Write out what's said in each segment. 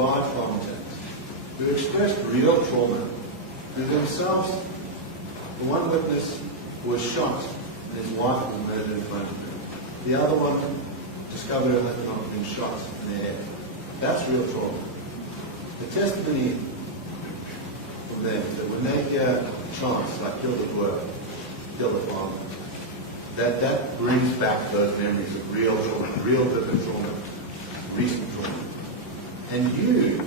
survived farm attacks, who expressed real trauma, who themselves, the one witness was shot and his wife was murdered in front of him. The other one discovered her husband had been shot in the head. That's real trauma. The testimony from them that when they hear chants like kill the poor, kill the farmer, that brings back those memories of real trauma, real vivid trauma, recent trauma. And you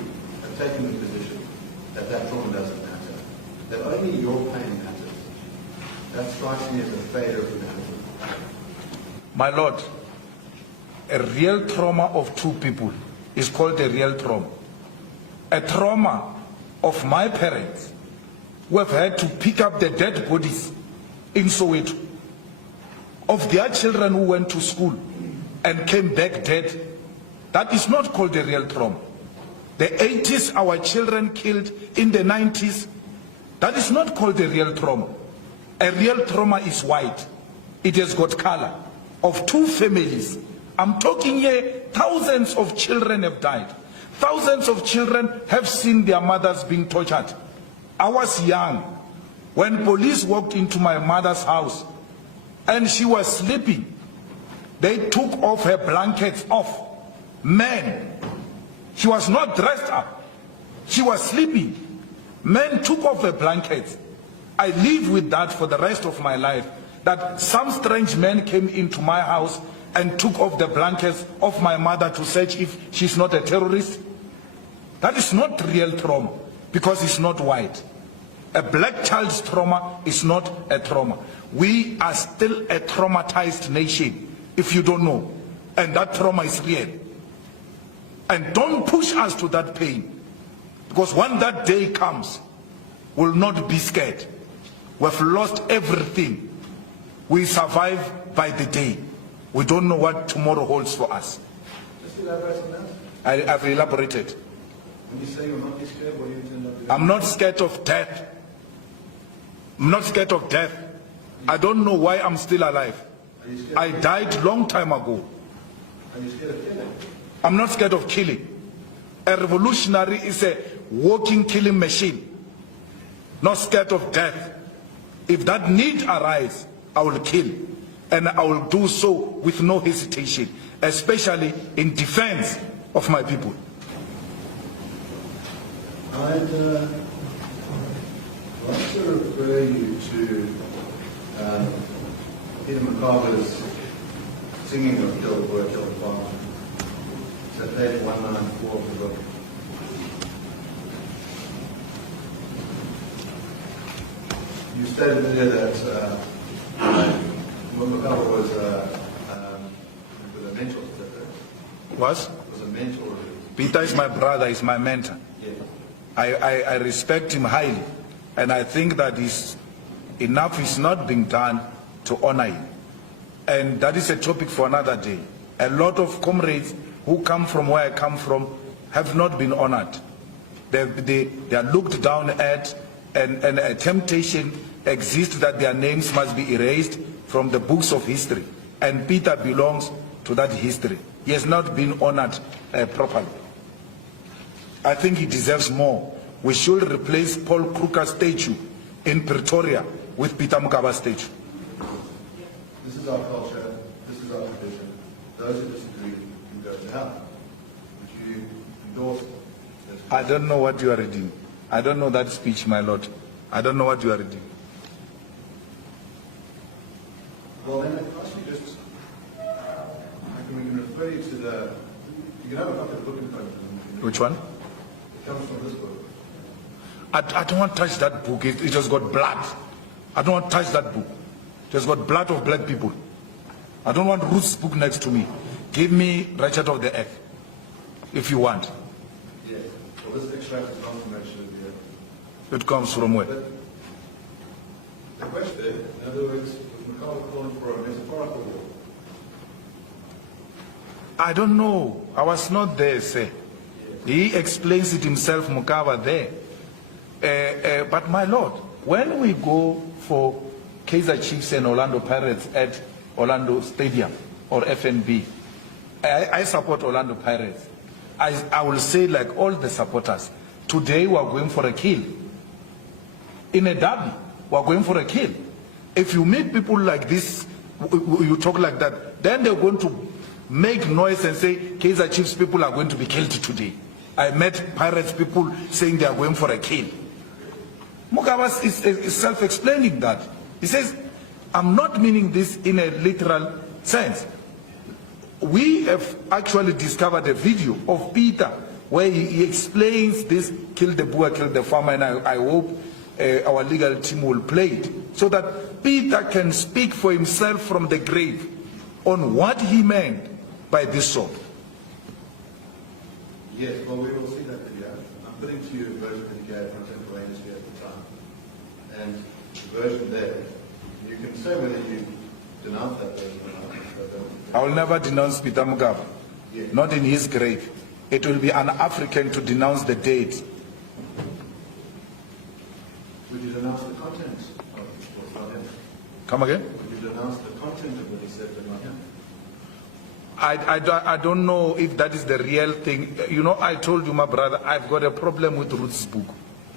have taken the position that that trauma doesn't matter, that only your pain matters. That strikes me as a failure of humanity. My Lord, a real trauma of two people is called a real trauma. A trauma of my parents who have had to pick up the dead bodies in Soweto, of their children who went to school and came back dead. That is not called a real trauma. The 80s, our children killed in the 90s, that is not called a real trauma. A real trauma is white. It has got color. Of two families, I'm talking here, thousands of children have died. Thousands of children have seen their mothers being tortured. I was young when police walked into my mother's house and she was sleeping. They took off her blankets off. Men, she was not dressed up. She was sleeping. Men took off her blankets. I live with that for the rest of my life, that some strange men came into my house and took off the blankets of my mother to search if she's not a terrorist. That is not real trauma because it's not white. A black child's trauma is not a trauma. We are still a traumatized nation, if you don't know. And that trauma is real. And don't push us to that pain. Because when that day comes, we'll not be scared. We've lost everything. We survive by the day. We don't know what tomorrow holds for us. Just elaborate on that. I've elaborated. When you say you're not scared, what do you intend not doing? I'm not scared of death. I'm not scared of death. I don't know why I'm still alive. I died long time ago. Are you scared of killing? I'm not scared of killing. A revolutionary is a walking killing machine. Not scared of death. If that need arises, I will kill. And I will do so with no hesitation, especially in defense of my people. I'd like to refer you to Peter McCarver's singing of Kill the Poor, Kill the Farmer. It's at page 194 of the book. You stated earlier that McCarver was with a mentor. Was a mentor. Peter is my brother, is my mentor. Yeah. I respect him highly, and I think that enough is not being done to honor him. And that is a topic for another day. A lot of comrades who come from where I come from have not been honored. They are looked down at, and a temptation exists that their names must be erased from the books of history. And Peter belongs to that history. He has not been honored properly. I think he deserves more. We should replace Paul Kruger's statue in Pretoria with Peter Mugaba's statue. This is our culture, this is our tradition. Those who disagree can go to hell. Would you endorse this? I don't know what you are reading. I don't know that speech, my lord. I don't know what you are reading. Well, then, actually, just we can refer you to the. You can have a copy of the book in front of you. Which one? It comes from this book. I don't want to touch that book. It has got blood. I don't want to touch that book. It has got blood of black people. I don't want Ruth's book next to me. Give me Richard of the Earth, if you want. Yes. Well, this extract is not from actually the. It comes from where? But the question, in other words, was McCarver calling for a metaphorical war? I don't know. I was not there, sir. He explains it himself, Mukaba, there. But my lord, when we go for Kaizer Chiefs and Orlando Pirates at Orlando Stadium or FNB, I support Orlando Pirates. I will say, like all the supporters, today we are going for a kill. In a derby, we are going for a kill. If you meet people like this, you talk like that, then they're going to make noise and say, Kaizer Chiefs people are going to be killed today. I met Pirates people saying they are going for a kill. Mugabe is self-explaining that. He says, I'm not meaning this in a literal sense. We have actually discovered a video of Peter where he explains this, kill the Boer, kill the farmer, and I hope our legal team will play it, so that Peter can speak for himself from the grave on what he meant by this song. Yes, well, we will see that video. I'm putting to you a version that he gave contemporaneously at the time. And the version there, you can say whether you denounce that version or not. I will never denounce Peter Mugabe, yes. Not in his grave. It will be un-African to denounce the dead. Would you denounce the contents of what's not him? Come again? Would you denounce the content of what he said but not him? I don't know if that is the real thing. You know, I told you, my brother, I've got a problem with Roots' book.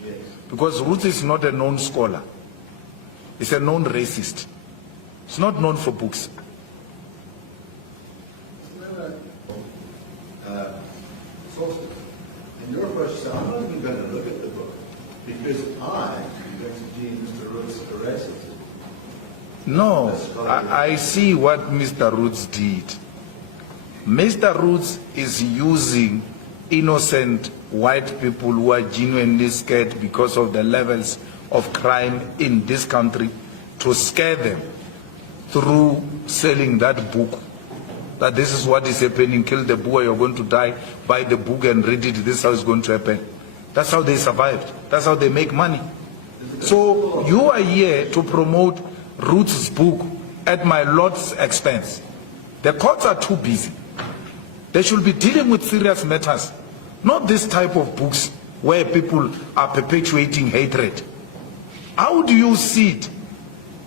Yes. Because Roots is not a known scholar. He's a known racist. He's not known for books. Sources. And your approach is, I'm not even going to look at the book because I am going to deem Mr. Roots a racist. No, I see what Mr. Roots did. Mr. Roots is using innocent white people who are genuinely scared because of the levels of crime in this country to scare them through selling that book. That this is what is happening, kill the Boer, you're going to die, buy the book and read it, this is how it's going to happen. That's how they survived. That's how they make money. So you are here to promote Roots' book at my Lord's expense. The courts are too busy. They should be dealing with serious matters, not this type of books where people are perpetuating hatred. How do you sit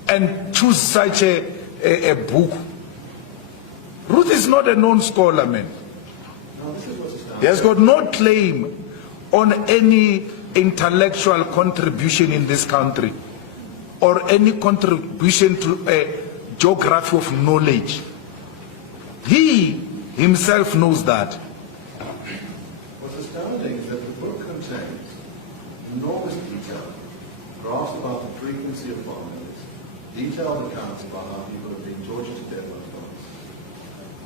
and choose such a book? Ruth is not a known scholar, man. He has got no claim on any intellectual contribution in this country or any contribution to a geography of knowledge. He himself knows that. What's astounding is that the book contains enormous detail, graphs about the frequency of bomb matters, detailed accounts about how people have been tortured to death by bombs.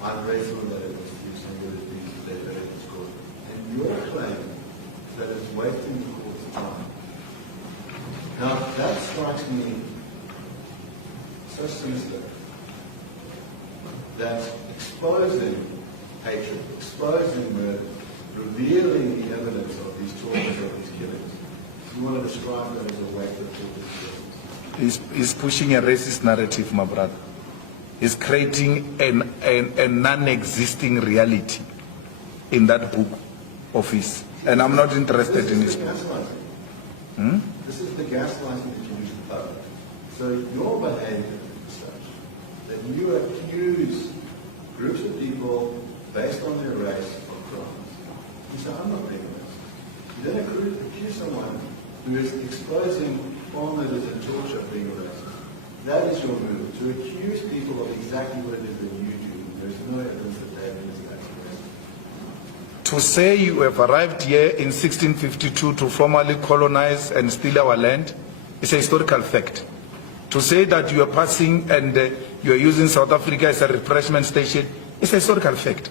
I've read some of that evidence to you, some of it has been dead evidence court. And your claim that it's wasting the court's time. Now, that strikes me so sinister that exposing hatred, exposing murder, revealing the evidence of these tortures, of these killings, you want to describe that as a waste of people's time. He's pushing a racist narrative, my brother. He's creating a non-existing reality in that book of his. And I'm not interested in his book. This is the gaslighting that you use in public. So your behavior is such that you accuse groups of people based on their race of crimes. You say, I'm not being racist. You then accuse someone who is exposing farmers and torture of being racist. That is your move, to accuse people of exactly what it is that you do. There's no evidence that David is actually racist. To say you have arrived here in 1652 to formally colonize and steal our land is a historical fact. To say that you are passing and you are using South Africa as a refreshment station is a historical fact.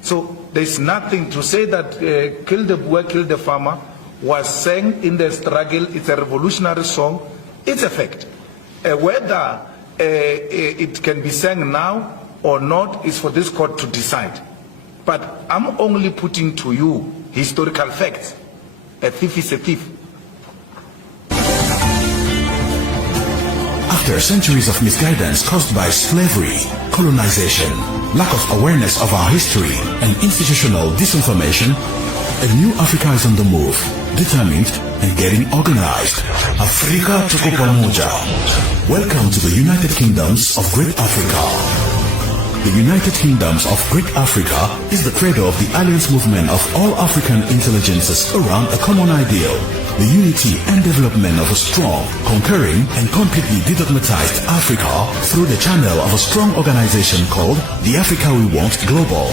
So there's nothing to say that kill the Boer, kill the farmer was sang in the struggle. It's a revolutionary song. It's a fact. Whether it can be sang now or not is for this court to decide. But I'm only putting to you historical facts. A thief is a thief. After centuries of misguidance caused by slavery, colonization, lack of awareness of our history, and institutional disinformation, a new Africa is on the move, determined and getting organized. Afrika tuko pamoja. Welcome to the United Kingdoms of Great Africa. The United Kingdoms of Great Africa is the credo of the alliance movement of all African intelligences around a common ideal, the unity and development of a strong, conquering and completely de-dogmatized Africa through the channel of a strong organization called the Africa We Want Global.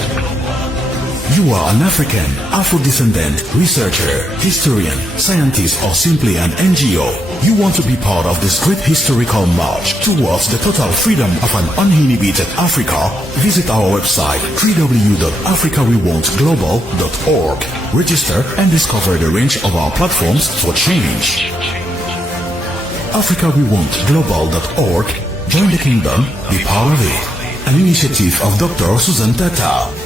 You are an African, Afro-descendant, researcher, historian, scientist, or simply an NGO. You want to be part of this great historical march towards the total freedom of an uninhibited Africa? Visit our website www.africawewantglobal.org. Register and discover the range of our platforms for change. AfricaWeWantGlobal.org. Join the kingdom, be part of it. An initiative of Dr. Susan Tata.